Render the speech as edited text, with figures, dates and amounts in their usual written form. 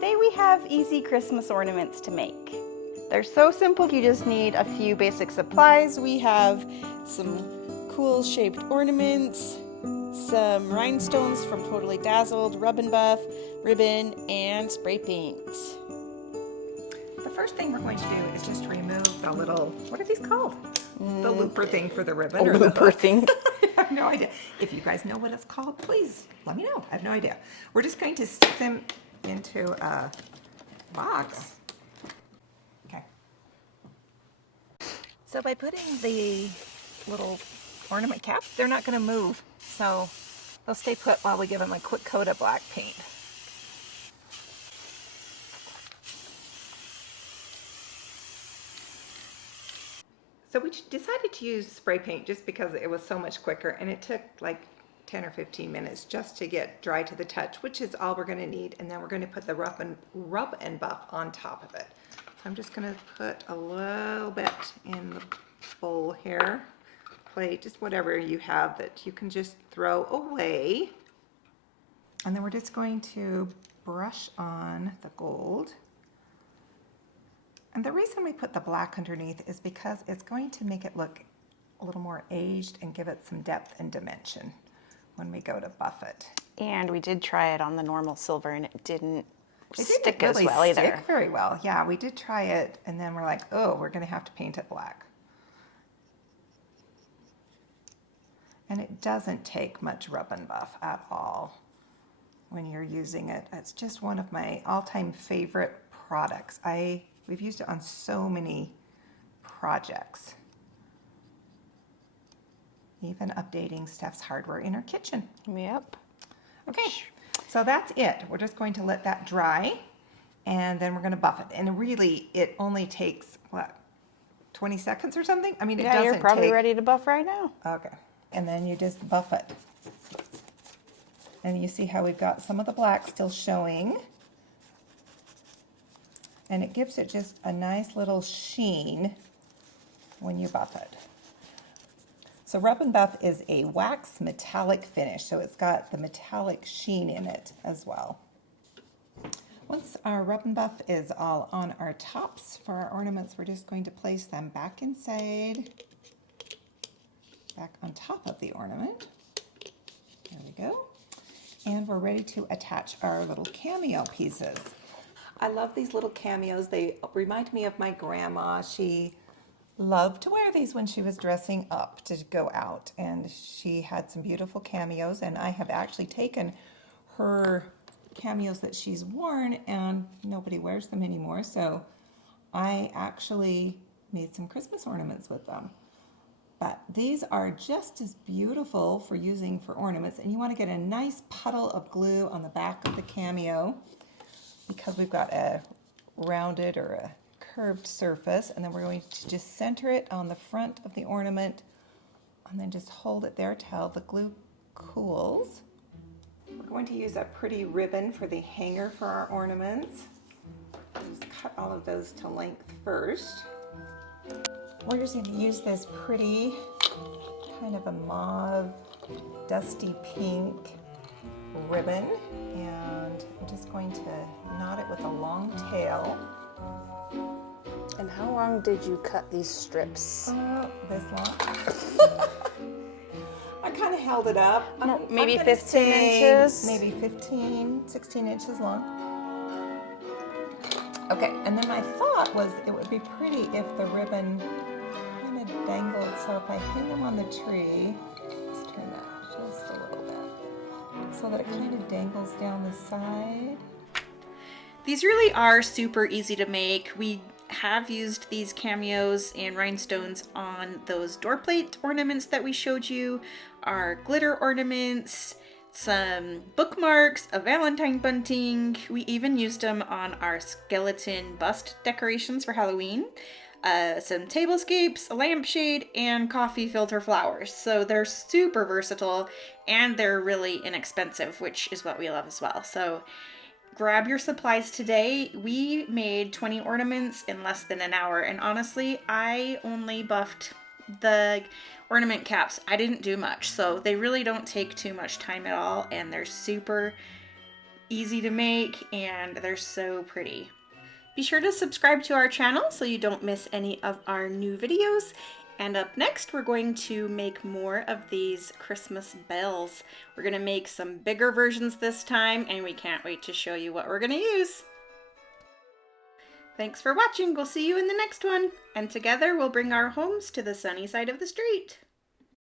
Today we have easy Christmas ornaments to make. They're so simple, you just need a few basic supplies. We have some cool shaped ornaments, some rhinestones from Totally Dazzled, Rub and Buff, ribbon, and spray paint. The first thing we're going to do is just remove the little, what are these called? The looper thing for the ribbon. A looper thing. I have no idea. If you guys know what it's called, please let me know. I have no idea. We're just going to stick them into a box. Okay. So by putting the little ornament caps, they're not going to move. So they'll stay put while we give them a quick coat of black paint. So we decided to use spray paint just because it was so much quicker, and it took like 10 or 15 minutes just to get dry to the touch, which is all we're going to need. And then we're going to put the rub and buff on top of it. So I'm just going to put a little bit in the bowl here, plate, just whatever you have that you can just throw away. And then we're just going to brush on the gold. And the reason we put the black underneath is because it's going to make it look a little more aged and give it some depth and dimension when we go to buff it. And we did try it on the normal silver and it didn't stick really as well either. Stick very well. Yeah, we did try it and then we're like, oh, we're going to have to paint it black. And it doesn't take much rub and buff at all when you're using it. It's just one of my all-time favorite products. We've used it on so many projects. Even updating Steph's hardware in her kitchen. Yep. Okay, so that's it. We're just going to let that dry and then we're going to buff it. And really, it only takes, what, 20 seconds or something? I mean, it doesn't you're probably take... ready to buff right now. Okay, and then you just buff it. And you see how we've got some of the black still showing. And it gives it just a nice little sheen when you buff it. So Rub and Buff is a wax metallic finish, so it's got the metallic sheen in it as well. Once our Rub and Buff is all on our tops for our ornaments, we're just going to place them back inside, back on top of the ornament. There we go. And we're ready to attach our little cameo pieces. I love these little cameos. They remind me of my grandma. She loved to wear these when she was dressing up to go out, and she had some beautiful cameos, and I have actually taken her cameos that she's worn and nobody wears them anymore, so I actually made some Christmas ornaments with them. But these are just as beautiful for using for ornaments, and you want to get a nice puddle of glue on the back of the cameo because we've got a rounded or a curved surface, and then we're going to just center it on the front of the ornament and then just hold it there till the glue cools. We're going to use a pretty ribbon for the hanger for our ornaments. Just cut all of those to length first. We're just going to use this pretty kind of a mauve, dusty pink ribbon, and I'm just going to knot it with a long tail. And how long did you cut these strips? This long. I kind of held it up. Maybe 15 inches? Maybe 15, 16 inches long. Okay, and then my thought was it would be pretty if the ribbon kind of dangled. So if I hang them on the tree, let's turn that just a little bit, so that it kind of dangles down the side. These really are super easy to make. We have used these cameos and rhinestones on those door plate ornaments that we showed you, our glitter ornaments, some bookmarks, a Valentine bunting. We even used them on our skeleton bust decorations for Halloween, some tablescapes, a lampshade, and coffee filter flowers. So they're super versatile and they're really inexpensive, which is what we love as well. So grab your supplies today. We made 20 ornaments in less than an hour, and honestly, I only buffed the ornament caps. I didn't do much, so they really don't take too much time at all, and they're super easy to make, and they're so pretty. Be sure to subscribe to our channel so you don't miss any of our new videos. And up next, we're going to make more of these Christmas bells. We're going to make some bigger versions this time, and we can't wait to show you what we're going to use. Thanks for watching. We'll see you in the next one. And together we'll bring our homes to the sunny side of the street.